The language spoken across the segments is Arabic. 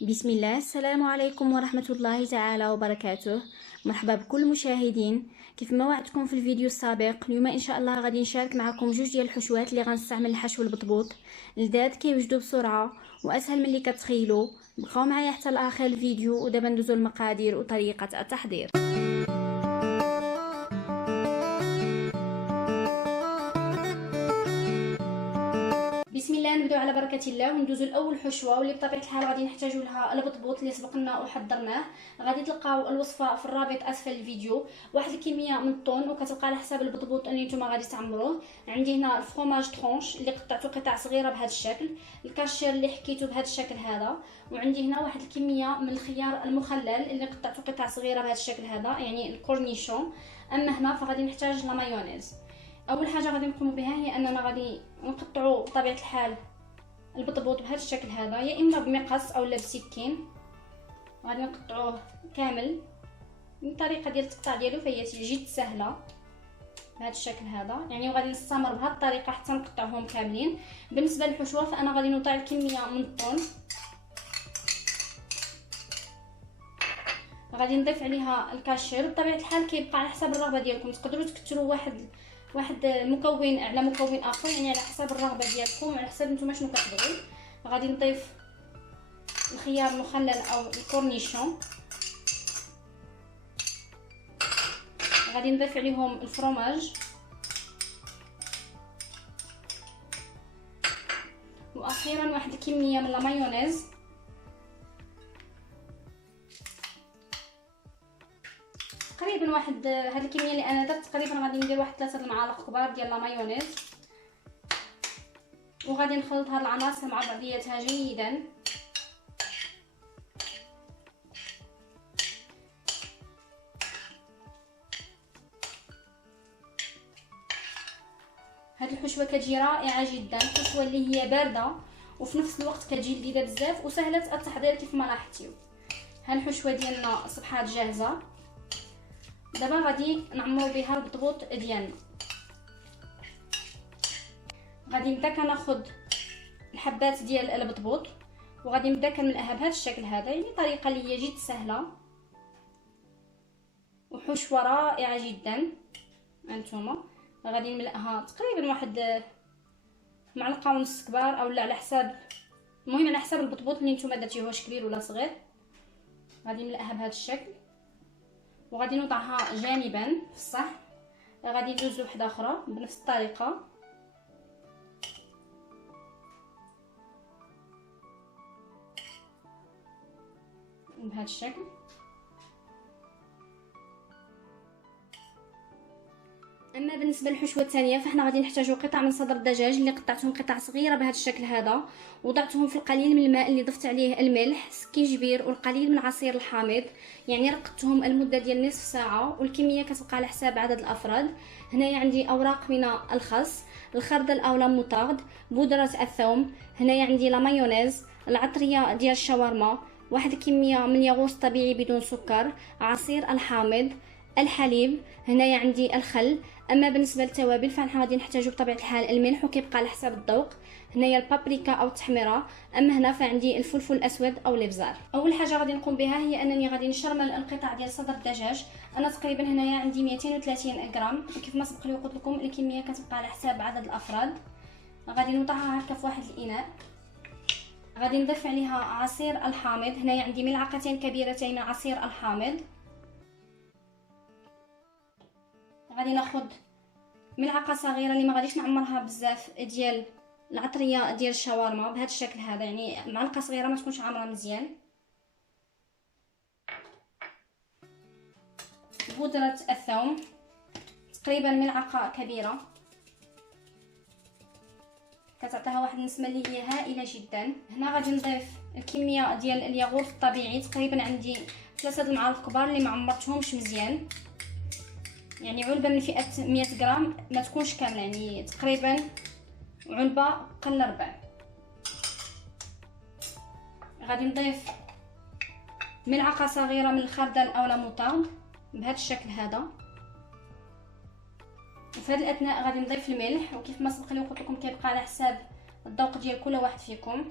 بسم الله. السلام عليكم ورحمة الله تعالى وبركاته. مرحبا بكل المشاهدين. كيف ما وعدتكم في الفيديو السابق، اليوم ان شاء الله غادي نشارك معكم جوج ديال الحشوات اللي غنستعمل لحشو البطبوط. لذات كيوجدوا بسرعه واسهل من اللي كتخيلوا. بقاو معايا حتى لاخر الفيديو، ودابا ندوزو المقادير وطريقه التحضير. بسم الله، نبداو على بركه الله وندوزو الاول حشوه، واللي بطبيعه الحال غادي نحتاجوا لها البطبوط اللي سبقنا وحضرناه. غادي تلقاو الوصفه في الرابط اسفل الفيديو. واحد الكميه من الطون، وكتبقى على حساب البطبوط اللي نتوما غادي تعمروه. عندي هنا الفرomاج طرونش اللي قطعته قطع صغيره بهذا الشكل، الكاشير اللي حكيته بهذا الشكل هذا، وعندي هنا واحد الكميه من الخيار المخلل اللي قطعته قطع صغيره بهذا الشكل هذا، يعني الكورنيشون. اما هنا فغادي نحتاج لا مايونيز. اول حاجه غادي نقوم بها هي اننا غادي نقطعوا بطبيعه الحال البطبوط بهذا الشكل هذا، يا اما بمقص او بسكين. غادي نقطعوه كامل. الطريقه ديال التقطاع ديالو فهي جد سهله بهذا الشكل هذا، يعني وغادي نستمر بهذه الطريقه حتى نقطعهم كاملين. بالنسبه للحشوه فانا غادي نوضع الكميه من الطون، غادي نضيف عليها الكاشير. بطبيعه الحال كيبقى على حسب الرغبه ديالكم، تقدروا تكثروا واحد مكون على مكون اخر، يعني على حسب الرغبه ديالكم وعلى حسب نتوما شنو كتبغيو. غادي نضيف الخيار المخلل او الكورنيشون، غادي نضيف عليهم الفرomاج، واخيرا واحد الكميه من المايونيز. تقريبا واحد هاد الكميه اللي انا درت تقريبا غادي ندير واحد 3 المعالق كبار ديال المايونيز، وغادي نخلط هاد العناصر مع بعضياتها جيدا. هاد الحشوه كتجي رائعه جدا، حشوه اللي هي بارده وفي نفس الوقت كتجي لذيذه بزاف وسهله التحضير كيف ما لاحظتيو. ها الحشوه ديالنا صبحات جاهزه، دابا غادي نعمرو بها البطبوط ديالنا. غادي نبدا كناخذ الحبات ديال البطبوط وغادي نبدا كنملأها بهذا الشكل هذا، يعني طريقه اللي هي جد سهله وحشوه رائعه جدا. هانتوما غادي نملأها تقريبا واحد معلقه ونص كبار، او لا على حساب، المهم على حساب البطبوط اللي نتوما درتيهوش كبير ولا صغير. غادي نملأها بهذا الشكل وغادي نوضعها جانبا في الصحن. غادي ندوز لوحده اخرى بنفس الطريقه. بهذا الشكل. اما بالنسبه للحشوه الثانيه فاحنا غادي نحتاجوا قطع من صدر الدجاج اللي قطعتهم قطع صغيره بهذا الشكل هذا، وضعتهم في القليل من الماء اللي ضفت عليه الملح، سكينجبير، والقليل من عصير الحامض، يعني رقدتهم المده ديال نصف ساعه، والكميه كتبقى على حساب عدد الافراد. هنايا عندي اوراق من الخس، الخردل او لا موطارد، بودره الثوم، هنايا عندي لا مايونيز، العطريه ديال الشاورما، واحد الكميه من ياغورت طبيعي بدون سكر، عصير الحامض، الحليب، هنايا عندي الخل. اما بالنسبه للتوابل فنحن غادي نحتاجو بطبيعه الحال الملح، وكيبقى على حساب الذوق. هنايا البابريكا او التحميره، اما هنا فعندي الفلفل الاسود او الابزار. اول حاجه غادي نقوم بها هي انني غادي نشرمل القطع ديال صدر الدجاج. انا تقريبا هنايا عندي 230 غرام، كيف ما سبق لي قلت لكم الكميه كتبقى على حساب عدد الافراد. غادي نوضعها هكا في واحد الاناء، غادي نضيف عليها عصير الحامض. هنايا عندي ملعقتين كبيرتين من عصير الحامض. غادي ناخذ ملعقه صغيره اللي ما غاديش نعمرها بزاف ديال العطريه ديال الشاورما بهذا الشكل هذا، يعني معلقه صغيره ما تكونش عامره مزيان. بودره الثوم تقريبا ملعقه كبيره، كتعطيها واحد النسمه اللي هي هائله جدا. هنا غادي نضيف الكميه ديال الياغورت الطبيعي، تقريبا عندي 3 المعالق كبار اللي ما عمرتهمش مزيان، يعني علبه من فئه 100 غرام ما تكونش كامله، يعني تقريبا علبه قل ربع. غادي نضيف ملعقه صغيره من الخردل او لا موطارد بهذا الشكل هذا. وفي هذه الاثناء غادي نضيف الملح، وكيف ما سبق لي وقلت لكم كيبقى على حساب الذوق ديال كل واحد فيكم.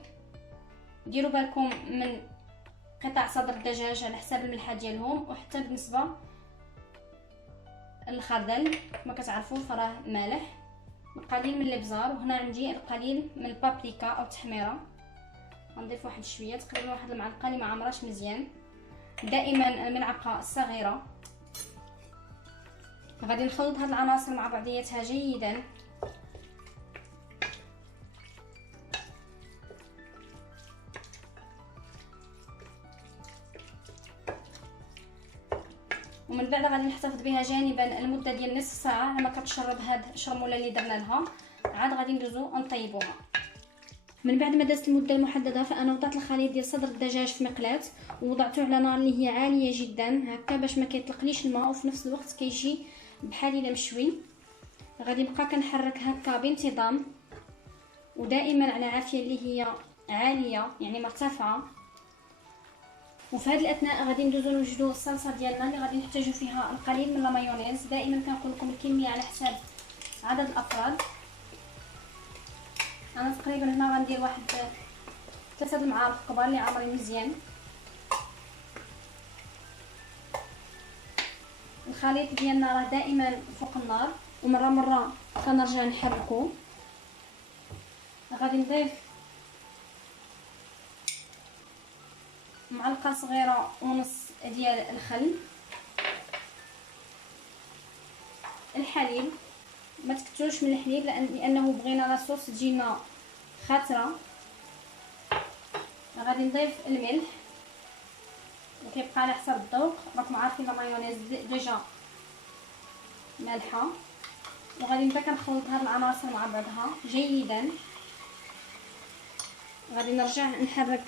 ديروا بالكم من قطع صدر الدجاج على حساب الملحه ديالهم، وحتى بالنسبه للخردل كما كتعرفوا فراه مالح، القليل من الابزار، وهنا عندي القليل من البابريكا او التحميره، غنضيف واحد شويه تقريبا واحد المعلقه اللي ما عمراش مزيان. دائما الملعقه الصغيره. غادي نخلط هاد العناصر مع بعضياتها جيدا. ومن بعد غادي نحتفظ بها جانبا لمده ديال نصف ساعه لما كتشرب هاد الشرموله اللي درنا لها، عاد غادي ندوزو نطيبوها. من بعد ما دازت المده المحدده فانا وضعت الخليط ديال صدر الدجاج في مقلاة ووضعته على نار اللي هي عاليه جدا هكا باش ما كيطلقليش الماء وفي نفس الوقت كيجي بحال الا مشوي. غادي نبقى كنحرك هكا بانتظام ودائما على عافيه اللي هي عاليه يعني مرتفعه. وفي هذه الاثناء غادي ندوزو نوجدوا الصلصه ديالنا اللي غادي نحتاجو فيها القليل من المايونيز. دائما كنقول لكم الكميه على حساب عدد الافراد. انا تقريبا هنا غندير واحد 3 المعالق كبار اللي عامرين مزيان. الخليط ديالنا راه دائما فوق النار ومره مره كنرجع نحركو. غادي نضيف معلقه صغيره ونص ديال الخل، الحليب ما تكثروش من الحليب لانه بغينا لاصوص تجينا خاطره. غادي نضيف الملح وكيبقى على حسب الذوق، راكم عارفين المايونيز ديجا مالحه. وغادي نبدا كنخلط هاد العناصر مع بعضها جيدا. غادي نرجع نحرك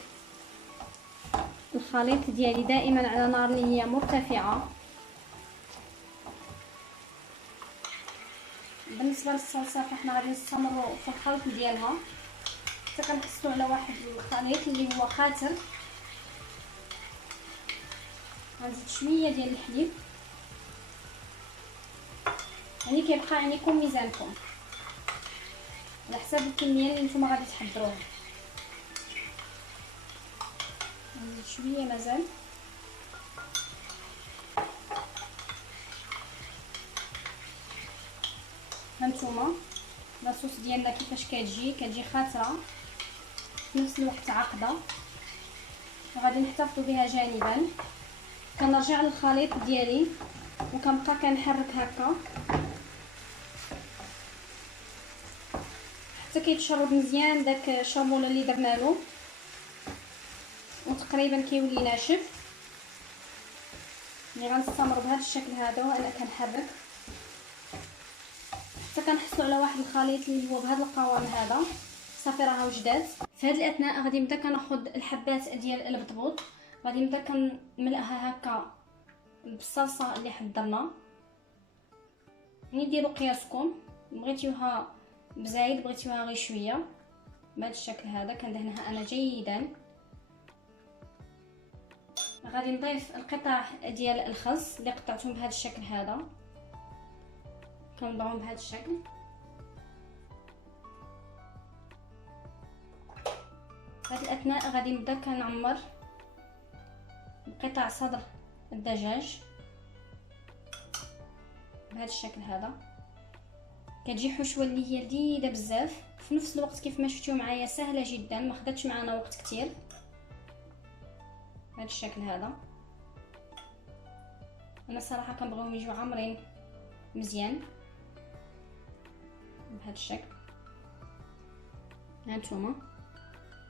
الخليط ديالي دائما على نار اللي هي مرتفعه. بالنسبه للصلصه فاحنا غادي نستمروا في الخلط ديالها حتى كنحصلوا على واحد الخليط اللي هو خاتر. غنزيد شويه ديال الحليب يعني كيبقى عندكم ميزانكم على حساب الكميه اللي نتوما غادي تحضروها. نزيد شويه مازال. هانتوما لاصوص ديالنا كيفاش كتجي خاطره في نفس الوقت عاقده. وغادي نحتفظوا بها جانبا. كنرجع للخليط ديالي وكنبقى كنحرك هكا حتى كيتشرب مزيان داك الشرموله اللي درنا له وتقريبا كيولي ناشف. يعني غنستمر بهذا الشكل هذا وانا كنحرك حتى كنحصلوا على واحد الخليط اللي هو بهذا القوام هذا. صافي راه وجدات. في هذه الاثناء غادي نبدا كناخذ الحبات ديال البطبوط، غادي نبدا كنملأها هكا بالصلصه اللي حضرنا. يعني ديروا قياسكم، بغيتيوها بزايد بغيتيوها غير شويه. بهذا الشكل هذا كندهنها انا جيدا. غادي نضيف القطع ديال الخس اللي قطعتهم بهذا الشكل هذا، كنوضعهم بهذا الشكل. في هذه الاثناء غادي نبدا كنعمر قطع صدر الدجاج بهذا الشكل هذا. كتجي حشوه اللي هي لذيذه بزاف، في نفس الوقت كيف ما شفتوا معايا سهله جدا، ما خداتش معنا وقت كتير. بهذا الشكل هذا انا صراحه كنبغيهم يجوا عامرين مزيان بهذا الشكل. هانتوما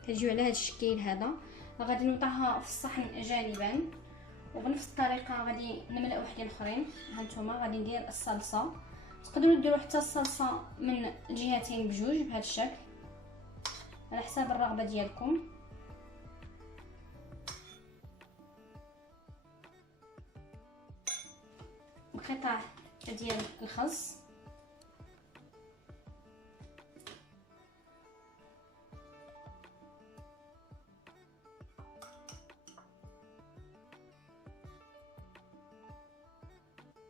كتجيو على هذا الشكل هذا. غادي نوضعها في الصحن جانبا وبنفس الطريقه غادي نملأ وحدين اخرين. هانتوما غادي ندير الصلصه، تقدروا ديروا حتى الصلصه من الجهتين بجوج بهذا الشكل على حساب الرغبه ديالكم. قطع ديال الخس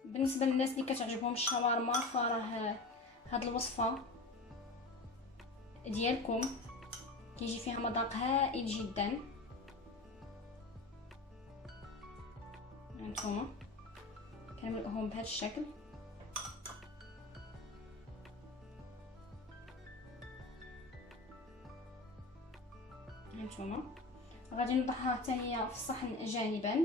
بالنسبه للناس اللي كتعجبهم الشاورما فراه هاد الوصفه ديالكم كيجي فيها مذاق هائل جدا. هانتوما كنملؤهم بهذا الشكل. هانتوما غادي نوضعها حتى هي في الصحن جانبا،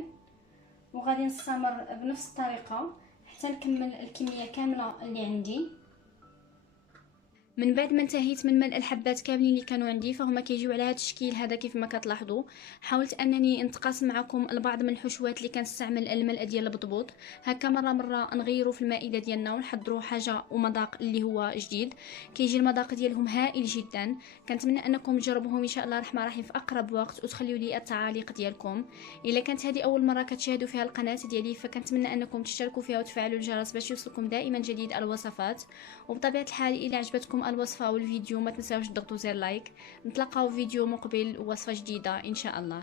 وغادي نستمر بنفس الطريقه حتى نكمل الكميه كامله اللي عندي. من بعد ما انتهيت من ملء الحبات كاملين اللي كانوا عندي، فهما كيجيو على هذا الشكل هذا كيف ما كتلاحظوا. حاولت انني نتقاسم معكم البعض من الحشوات اللي كنستعمل الملء ديال البطبوط، هكا مره نغيروا في المائده ديالنا ونحضروا حاجه ومذاق اللي هو جديد. كيجي المذاق ديالهم هائل جدا. كنتمنى انكم تجربوهم ان شاء الله الرحمن الرحيم في اقرب وقت، وتخليوا لي التعاليق ديالكم. الا كانت هذه اول مره كتشاهدوا فيها القناه ديالي، فكنتمنى انكم تشتركوا فيها وتفعلوا الجرس باش يوصلكم دائما جديد الوصفات. وبطبيعه الحال الا عجبتكم الوصفه والفيديو ما تنساوش تضغطوا زر لايك. نتلاقاو في فيديو مقبل ووصفه جديده ان شاء الله.